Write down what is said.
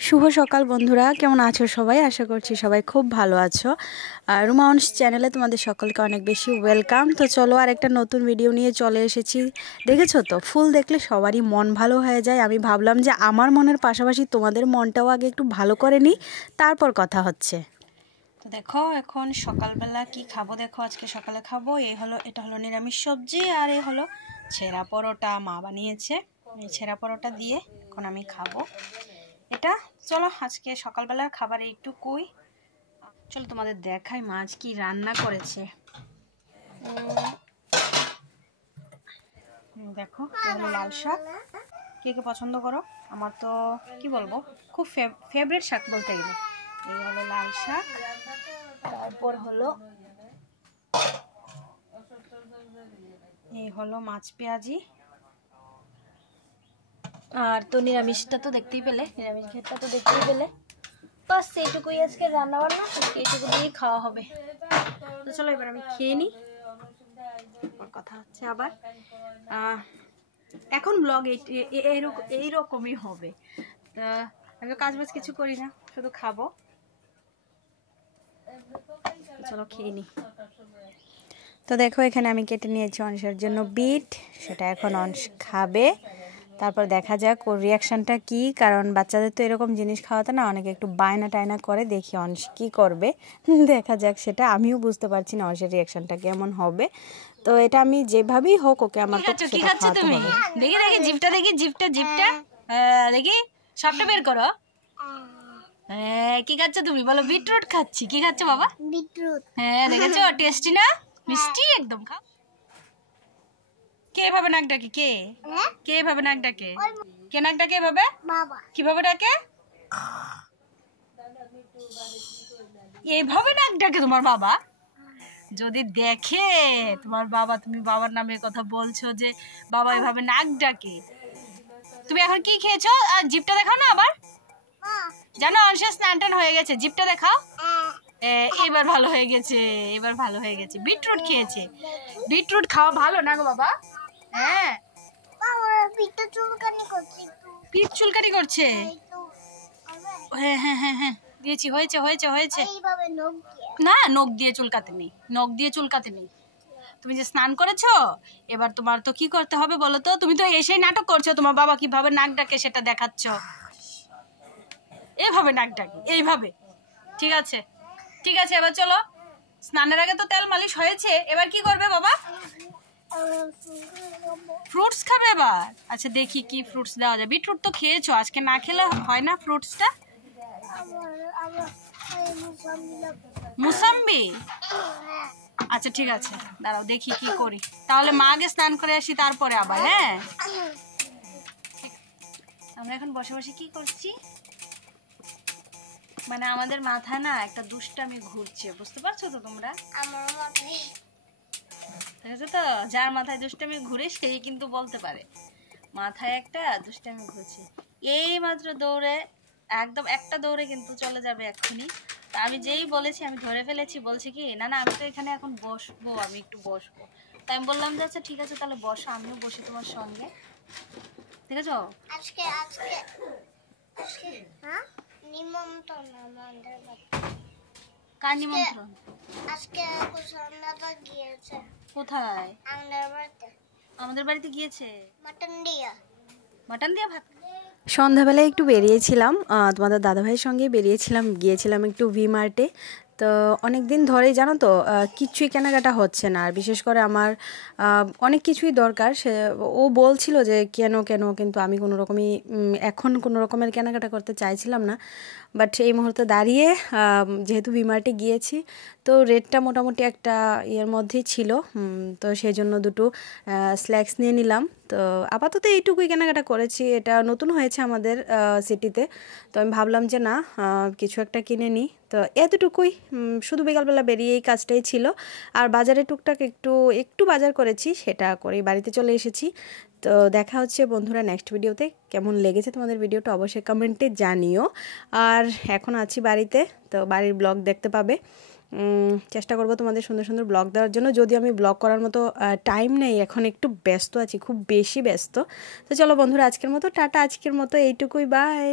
শুভ সকাল বন্ধুরা, কেমন আছো সবাই? আশা করছি সবাই খুব ভালো আছো। আর রুমাউন্স চ্যানেলে তোমাদের সকলকে অনেক বেশি ওয়েলকাম। তো চলো আর একটা নতুন ভিডিও নিয়ে চলে এসেছি। দেখেছো তো, ফুল দেখলে সবারই মন ভালো হয়ে যায়। আমি ভাবলাম যে আমার মনের পাশাপাশি তোমাদের মনটাও আগে একটু ভালো করে নিই, তারপর কথা হচ্ছে। তো দেখো এখন সকালবেলা কি খাবো, দেখো আজকে সকালে খাবো এটা হলো নিরামিষ সবজি, আর এই হলো ছেঁড়া পরোটা মা বানিয়েছে। এই ছেঁড়া পরোটা দিয়ে এখন আমি খাবো এটা। চলো আজকে সকালবেলার খাবার এইটুকুই। চলো তোমাদের দেখাই মাছ কি রান্না করেছে। দেখো এগুলো লাল শাক, কে কে পছন্দ করো? আমার তো কি বলবো, খুব ফেভারিট শাক বলতে গেলে। এই হলো লাল শাক, তারপর হলো এই হলো মাছ পেঁয়াজি, আর তো নিরামিষটা তো দেখতেই পেলে, নিরামিষ ঘেরটা তো দেখতেই পেলে। বাস এইটুকুই আজকে রান্না বান্না, এইটুকু দিয়েই খাওয়া হবে। তো চলো এবার আমি খেয়ে নিই, কথা হচ্ছে আবার। এখন ব্লগ এইরকমই হবে। তা আমি কাজ বাজ কিছু করি না, শুধু খাবো। চলো খেয়ে নিই। তো দেখো এখানে আমি কেটে নিয়েছি অংশের জন্য বিট, সেটা এখন অংশ খাবে। তারপর দেখা যাক ওর রিয়াকশানটা কি, কারণ বাচ্চাদের তো এরকম জিনিস খাওয়াতে না অনেকে একটু বায়না টায়না করে। দেখি অংশ কী করবে, দেখা যাক সেটা। আমিও বুঝতে পারছি না অংশের রিয়াকশানটা কেমন হবে। তো এটা আমি যেভাবেই হোক ওকে আমার তো সেটা খাওয়াতে হবে। দেখি দেখি জিভটা, দেখি জিভটা দেখি সবটা বের করো। কি খাচ্ছ তুমি? বলো বিটরুট খাচ্ছি। কি খাচ্ছ বাবা? বিটরুট। হ্যাঁ দেখেছো, টেস্টি না? মিষ্টি একদম। খাও। কে ভাবে নাক ডাকে? কে ভাবে নাক ডাকে? কে নাক ডাকে ভাবে? বাবা। কিভাবে ডাকে? এইভাবে নাক ডাকে তোমার বাবা? যদি দেখে তোমার বাবা, তুমি বাবার নামে কথা বলছো যে বাবা এভাবে নাক ডাকে। তুমি এখন কি খেয়েছো? আর জিভটা দেখাও না আবার। জানো অংশে স্নান টান হয়ে গেছে, জিভটা দেখাও। এবার ভালো হয়ে গেছে, এবার ভালো হয়ে গেছে। বিটরুট খেয়েছে। বিটরুট খাওয়া ভালো না গো বাবা? হ্যাঁ, পিঠ চুলকানি করছে। হ্যাঁ হ্যাঁ হ্যাঁ হ্যাঁ দিয়েছি, হয়েছে হয়েছে হয়েছে। না, নখ দিয়ে চুলকাতে নেই, নখ দিয়ে চুলকাতে নেই। তুমি যে স্নান করেছো, এবার তোমার তো কি করতে হবে বলো তো? তুমি তো এসেই নাটক করছো তোমার বাবা কিভাবে নাক ডাকে সেটা দেখাচ্ছ। এইভাবে নাক ডাকে, এইভাবে। ঠিক আছে ঠিক আছে, এবার চলো। স্নানের আগে তো তেল মালিশ হয়েছে, এবার কি করবে বাবা? ফ্রুটস খাবে এবার? আচ্ছা দেখি কি ফ্রুটস দেওয়া যায়। বিটরুট তো খেয়েছো, আজকে না খেলে হয় না ফ্রুটসটা। মুসাম্বি? আচ্ছা ঠিক আছে, দাঁড়াও দেখি কি করি। তাহলে মা আগে স্নান করে আসি, তারপরে আবার। হ্যাঁ, আমরা এখন বসে বসে কি করছি, মানে আমাদের মাথায় না একটা দুষ্টামি ঘুরছে, বুঝতে পারছো তো তোমরা? দেখেছো তো, যার মাথায় দুষ্টামি ঘুরে সেই কিন্তু বলতে পারে মাথায় একটা দুষ্টামি ঘুরছে। এই মাত্র দৌড়ে, একদম একটা দৌড়ে কিন্তু চলে যাবে এক্ষুনি। তা আমি যেই বলেছি, আমি ধরে ফেলেছি, বলছি কি না না আমি তো এখানে এখন বসবো, আমি একটু বসবো। তাই আমি বললাম যে আচ্ছা ঠিক আছে তাহলে বসো, আমিও বসি তোমার সঙ্গে। ঠিক আছে। আজকে আজকে আজকে হ্যাঁ নিমন্ত্রণ আমাদের বাড়িতে। কার নিমন্ত্রণ? আজকে কুসুমদাদা গিয়েছে। কোথায়? আমাদের বাড়িতে। আমাদের বাড়িতে গিয়েছে মাটন দিয়া, মাটন দিয়া ভাত। সন্ধ্যাবেলায় একটু বেরিয়েছিলাম, তোমাদের দাদাভাইয়ের সঙ্গে গিয়েছিলাম একটু ভি মার্টে। তো অনেক দিন ধরেই জানো তো কিচ্ছুই কেনাকাটা হচ্ছে না, আর বিশেষ করে আমার অনেক কিছুই দরকার। ও বলছিল যে কেন কিন্তু আমি কোনো রকমই এখন কোনো রকমের কেনাকাটা করতে চাইছিলাম না। বাট এই মুহূর্তে দাঁড়িয়ে যেহেতু ভি মার্টে গিয়েছি, তো রেটটা মোটামুটি একটা ইয়ের মধ্যেই ছিল, তো সেই জন্য দুটো স্ন্যাক্স নিয়ে নিলাম। তো আপাতত এইটুকুই কেনাকাটা করেছি, এটা নতুন হয়েছে আমাদের সিটিতে। তো আমি ভাবলাম যে না কিছু একটা কিনে নিই, তো এতটুকুই। শুধু বিকালবেলা বেরিয়ে এই কাজটাই ছিল। আর বাজারে টুকটাক একটু বাজার করেছি, সেটা করেই বাড়িতে চলে এসেছি। তো দেখা হচ্ছে বন্ধুরা নেক্সট ভিডিওতে। কেমন লেগেছে তোমাদের ভিডিওটা অবশ্যই কমেন্টে জানিও। আর এখন আছি বাড়িতে, তো বাড়ির ব্লগ দেখতে পাবে। চেষ্টা করব তোমাদের সুন্দর সুন্দর ব্লগ দেওয়ার জন্য, যদিও আমি ব্লগ করার মতো টাইম নেই, এখন একটু ব্যস্ত আছি, খুব বেশি ব্যস্ত। তো চলো বন্ধুরা আজকের মতো টাটা, আজকের মতো এইটুকুই, বাই।